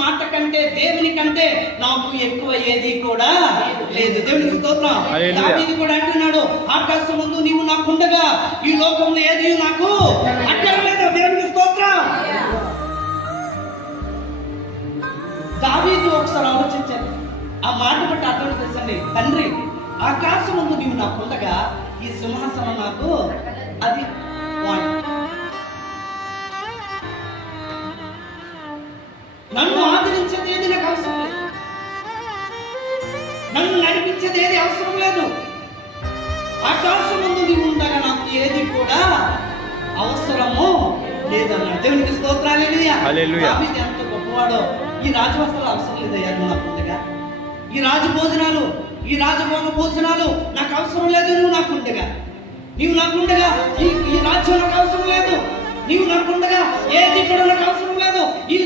మాట కంటే, దేవుని కంటే నాకు ఎక్కువ ఏది కూడా లేదు. దేవునికి స్తోత్రం. దావీదు కూడా అంటున్నాడు, ఆకాశమందు నీవు నాకుండగా ఈ లోకంలో ఏది నాకు అక్కర్లేదు. దేవునికి స్తోత్రం. దావీదు ఒకసారి ఆలోచించారు, ఆ మాట బట్టి అర్థం తెలుసండి. తండ్రి, ఆకాశమందు నీవు నాకుండగా ఈ సింహాసనం నాకు అది నన్ను ఆదరించేది ఏది నాకు అవసరం లేదు, నన్ను నడిపించేది ఏది అవసరం లేదు. ఆకాశం ముందు నీవు ఉండగా నాకు ఏది కూడా అవసరము లేదన్నాడు. దేవునికి స్తోత్రాలు. దావీదు ఎంత గొప్పవాడో. ఈ రాజవస్త్రాలు అవసరం లేదయ్యా నువ్వు నాకు ఉండగా, ఈ రాజభోజనాలు, ఈ రాజభోగ భోజనాలు నాకు అవసరం లేదు. నువ్వు నాకుండగా, నీవు నాకుండగా ఈ రాజ్యం నాకు అవసరం లేదు. నీవు నాకుండగా ఏది కూడా నాకు అవసరం లేదు. ఈ